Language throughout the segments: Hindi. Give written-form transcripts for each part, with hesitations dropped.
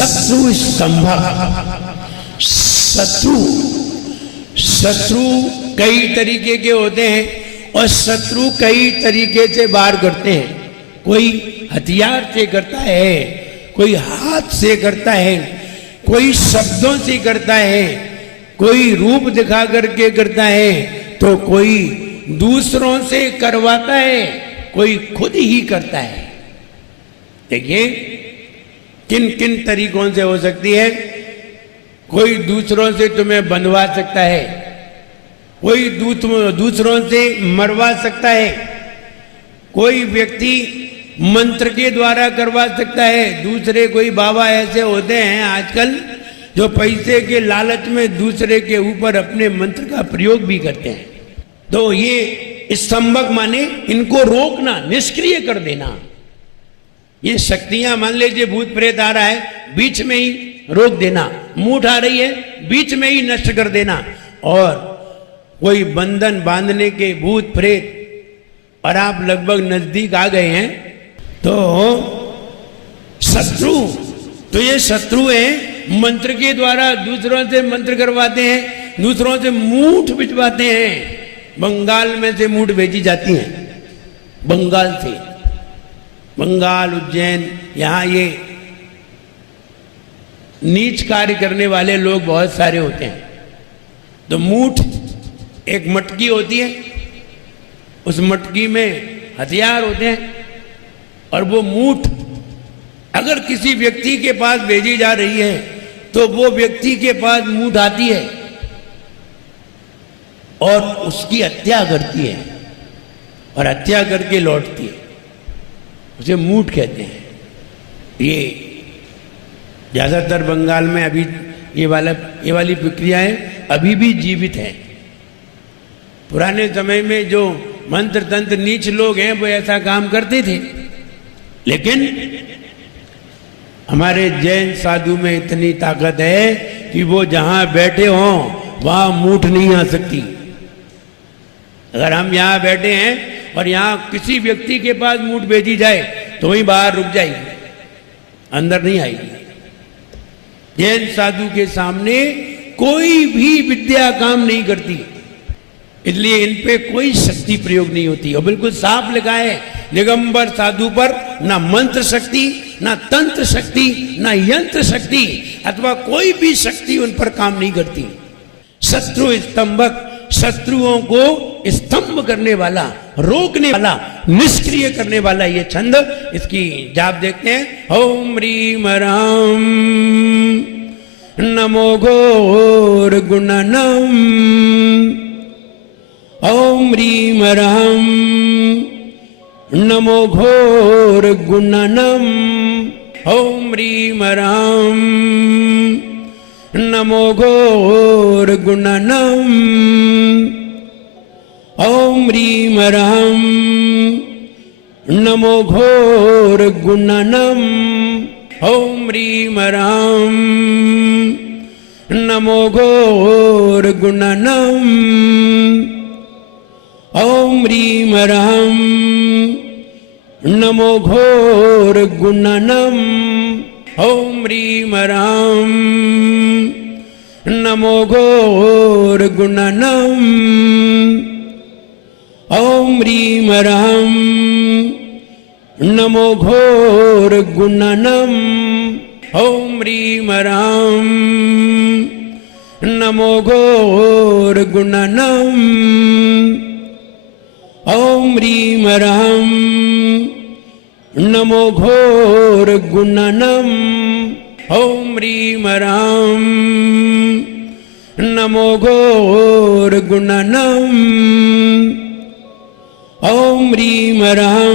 शत्रु स्तंभक। शत्रु शत्रु कई तरीके के होते हैं और शत्रु कई तरीके से वार करते हैं। कोई हथियार से करता है, कोई हाथ से करता है, कोई शब्दों से करता है, कोई रूप दिखा करके करता है, तो कोई दूसरों से करवाता है, कोई खुद ही करता है। देखिए किन किन तरीकों से हो सकती है। कोई दूसरों से तुम्हें बंधवा सकता है, कोई दूसरों से मरवा सकता है, कोई व्यक्ति मंत्र के द्वारा करवा सकता है। दूसरे कोई बाबा ऐसे होते हैं आजकल जो पैसे के लालच में दूसरे के ऊपर अपने मंत्र का प्रयोग भी करते हैं। तो ये स्तंभक माने इनको रोकना, निष्क्रिय कर देना। ये शक्तियां, मान लीजिए भूत प्रेत आ रहा है, बीच में ही रोक देना। मूठ आ रही है, बीच में ही नष्ट कर देना। और कोई बंधन बांधने के भूत प्रेत और आप लगभग नजदीक आ गए हैं, तो शत्रु, तो ये शत्रु है, मंत्र के द्वारा दूसरों से मंत्र करवाते हैं, दूसरों से मूठ भिजवाते हैं। बंगाल में से मूठ भेजी जाती हैं, बंगाल से, बंगाल, उज्जैन, यहां ये नीच कार्य करने वाले लोग बहुत सारे होते हैं। तो मूठ एक मटकी होती है, उस मटकी में हथियार होते हैं, और वो मूठ अगर किसी व्यक्ति के पास भेजी जा रही है तो वो व्यक्ति के पास मूठ आती है और उसकी हत्या करती है, और हत्या करके लौटती है। उसे मूठ कहते हैं। ये ज्यादातर बंगाल में अभी ये वाली प्रक्रियाएं अभी भी जीवित है। पुराने समय में जो मंत्र तंत्र नीच लोग हैं वो ऐसा काम करते थे, लेकिन हमारे जैन साधु में इतनी ताकत है कि वो जहां बैठे हों वहां मूठ नहीं आ सकती। अगर हम यहां बैठे हैं और यहां किसी व्यक्ति के पास मूठ भेजी जाए तो वहीं बाहर रुक जाएगी, अंदर नहीं आएगी। जैन साधु के सामने कोई भी विद्या काम नहीं करती, इसलिए इन पे कोई शक्ति प्रयोग नहीं होती। और बिल्कुल साफ लिखा है दिगंबर साधु पर ना मंत्र शक्ति, ना तंत्र शक्ति, ना यंत्र शक्ति अथवा कोई भी शक्ति उन पर काम नहीं करती। शत्रु स्तंभक, शत्रुओं को स्तंभ करने वाला, रोकने वाला, निष्क्रिय करने वाला ये छंद। इसकी जाप देखते हैं। ओम ह्रीम राम नमो घोर गुणनम। ओम ह्रीम राम नमो घोर गुणनम। ओम ह्रीम राम नमो घोर गुणनम। ओम ह्रीम राम नमो घोर गुणनम। ओम ह्रीम राम नमो घोर गुणनम। ओम ह्रीम राम नमो घोर गुणनम। ओम ह्रीम राम नमो घोर गुणनम। ओम ह्रीम राम नमो घोर गुणनम। ओम ह्रीम राम नमो घोर गुणनम। ओम ह्रीम राम नमो घोर गुणनम। ओम ह्रीम राम नमो घोर गुणनम। ओम ह्रीम राम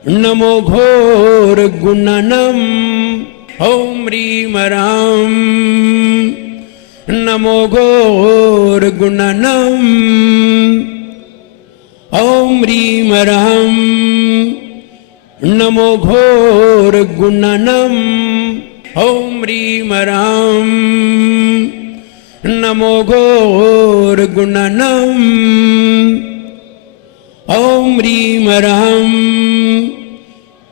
नमो घोर गुणनम। ओम ह्रीम राम नमो घोर गुणनम। ओम ह्रीम राम नमो घोर गुणनम। ओम ह्रीम राम नमो घोर गुणनम। ओम ह्रीम राम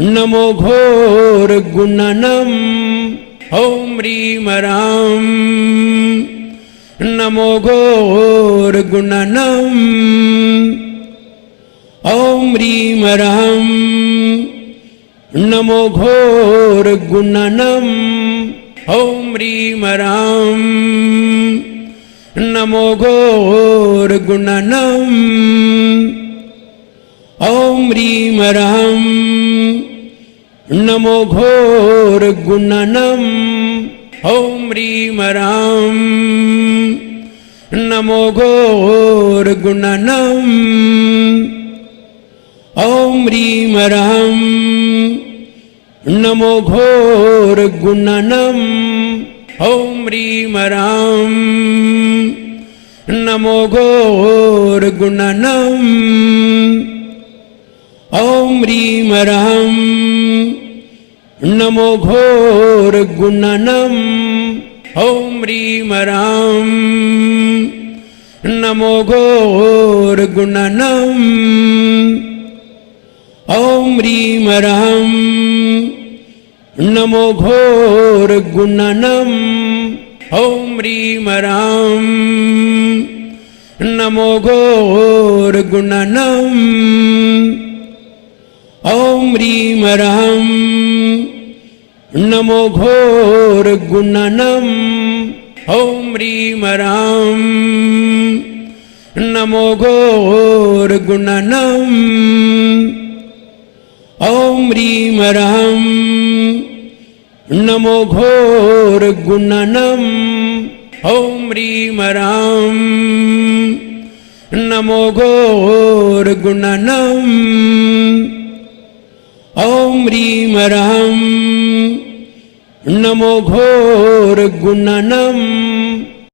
नमो घोर गुणनम ॐ ह्रीं राम नमो घोर गुणनम ॐ ह्रीं राम नमो घोर गुणनम ॐ ह्रीं राम नमो घोर गुणनम ॐ ह्रीं राम नमो घोर गुणनम ॐ ह्रीं राम नमो घोर गुणनम ॐ ह्रीं राम नमो घोर गुणनम ॐ ह्रीं राम नमो घोर गुणनम ॐ ह्रीं राम नमो घोर गुणनम ॐ ह्रीं राम नमो घोर गुणनम ॐ ह्रीं राम नमो घोर गुणनम ॐ ह्रीं राम नमो घोर गुणनम ॐ ह्रीं राम नमो घोर गुणनम ॐ ह्रीं राम नमो घोर गुणनम ॐ ह्रीं राम नमो घोर गुणनम ॐ ह्रीं राम नमो घोर गुणनम ॐ ह्रीं राम नमो घोर गुणनम